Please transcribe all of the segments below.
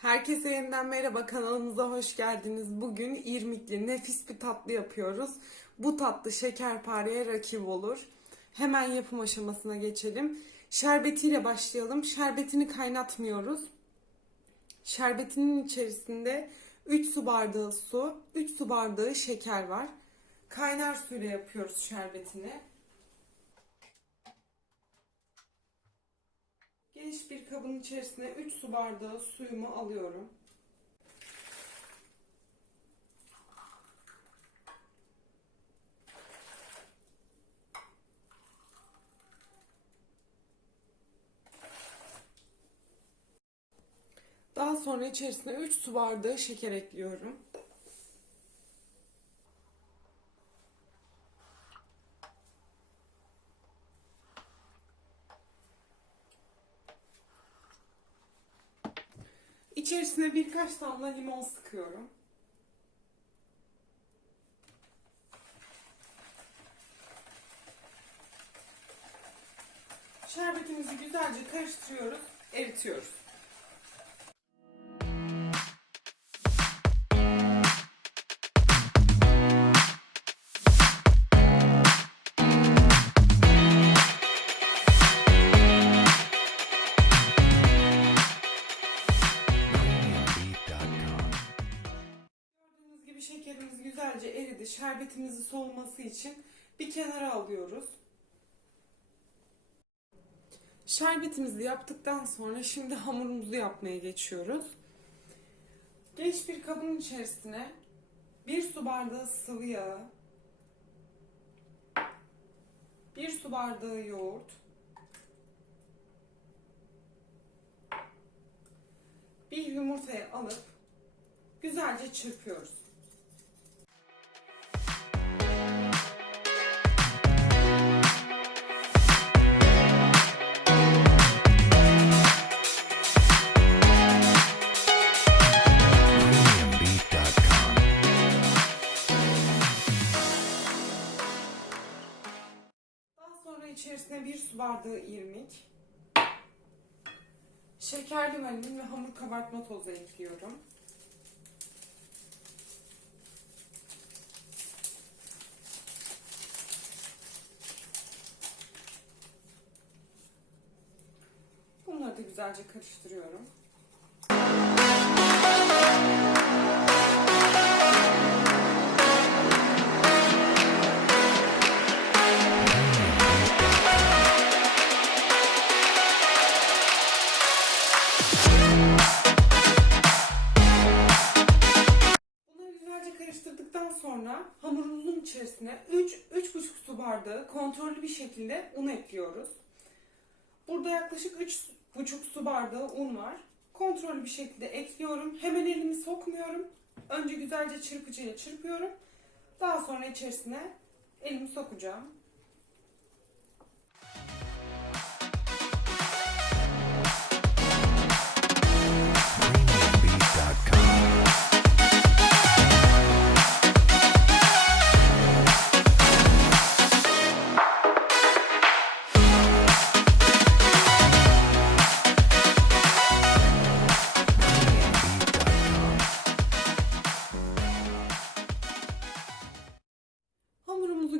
Herkese yeniden merhaba kanalımıza hoş geldiniz. Bugün irmikli nefis bir tatlı yapıyoruz. Bu tatlı şekerpareye rakip olur. Hemen yapım aşamasına geçelim. Şerbetiyle başlayalım. Şerbetini kaynatmıyoruz. Şerbetinin içerisinde 3 su bardağı su, 3 su bardağı şeker var. Kaynar suyla yapıyoruz şerbetini. Geniş bir kabın içerisine 3 su bardağı suyumu alıyorum. Daha sonra içerisine 3 su bardağı şeker ekliyorum. İçerisine birkaç damla limon sıkıyorum. Şerbetimizi güzelce karıştırıyoruz, eritiyoruz. Güzelce eridi. Şerbetimizi soğuması için bir kenara alıyoruz. Şerbetimizi yaptıktan sonra şimdi hamurumuzu yapmaya geçiyoruz. Geniş bir kabın içerisine bir su bardağı sıvı yağ, bir su bardağı yoğurt, bir yumurtayı alıp güzelce çırpıyoruz. Bardağı irmik, şekerli vanilin ve hamur kabartma tozu ekliyorum. Bunları da güzelce karıştırıyorum. 3-3,5 su bardağı kontrollü bir şekilde un ekliyoruz. Burada yaklaşık 3,5 su bardağı un var. Kontrollü bir şekilde ekliyorum. Hemen elimi sokmuyorum. Önce güzelce çırpıcıyla çırpıyorum. Daha sonra içerisine elimi sokacağım.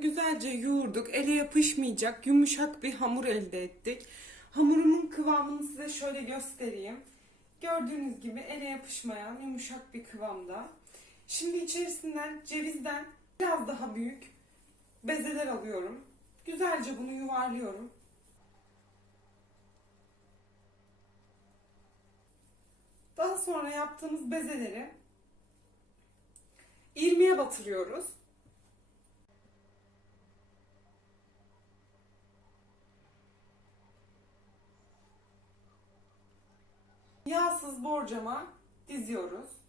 Güzelce yoğurduk. Ele yapışmayacak yumuşak bir hamur elde ettik. Hamurumun kıvamını size şöyle göstereyim. Gördüğünüz gibi ele yapışmayan yumuşak bir kıvamda. Şimdi içerisinden cevizden biraz daha büyük bezeler alıyorum. Güzelce bunu yuvarlıyorum. Daha sonra yaptığımız bezeleri irmiğe batırıyoruz. Yağsız borcama diziyoruz.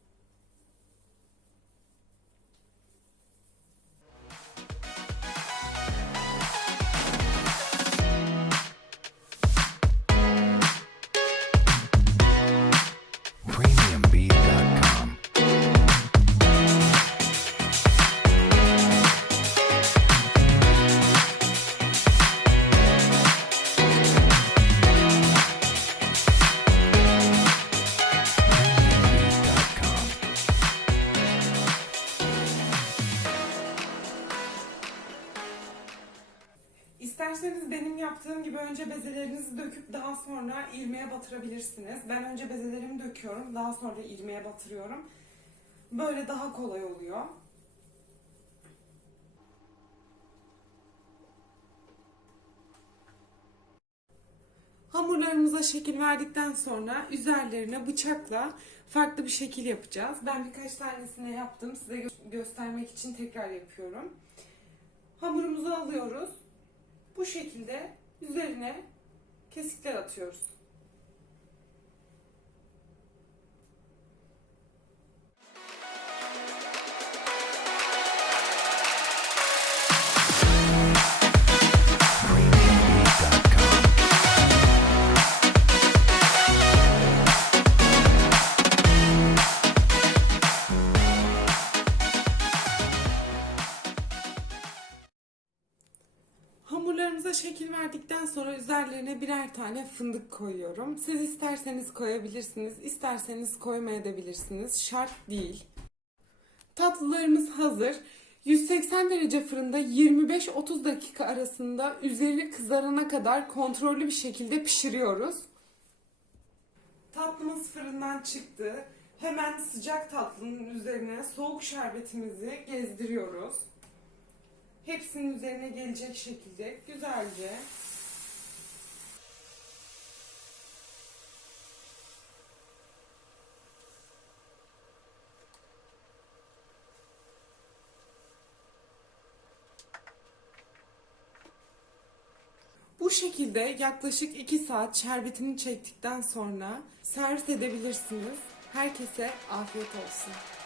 Dediğim gibi önce bezelerinizi döküp daha sonra irmiğe batırabilirsiniz. Ben önce bezelerimi döküyorum, daha sonra irmiğe batırıyorum. Böyle daha kolay oluyor. Hamurlarımıza şekil verdikten sonra üzerlerine bıçakla farklı bir şekil yapacağız. Ben birkaç tanesini yaptım. Size gö- göstermek için tekrar yapıyorum. Hamurumuzu alıyoruz. Bu şekilde üzerine kesikler atıyoruz. Hamurlarımıza şekil verdikten sonra üzerlerine birer tane fındık koyuyorum. Siz isterseniz koyabilirsiniz, isterseniz koymayabilirsiniz. Şart değil. Tatlılarımız hazır. 180 derece fırında 25-30 dakika arasında üzeri kızarana kadar kontrollü bir şekilde pişiriyoruz. Tatlımız fırından çıktı. Hemen sıcak tatlının üzerine soğuk şerbetimizi gezdiriyoruz. Hepsinin üzerine gelecek şekilde güzelce Bu şekilde yaklaşık 2 saat şerbetini çektikten sonra servis edebilirsiniz. Herkese afiyet olsun.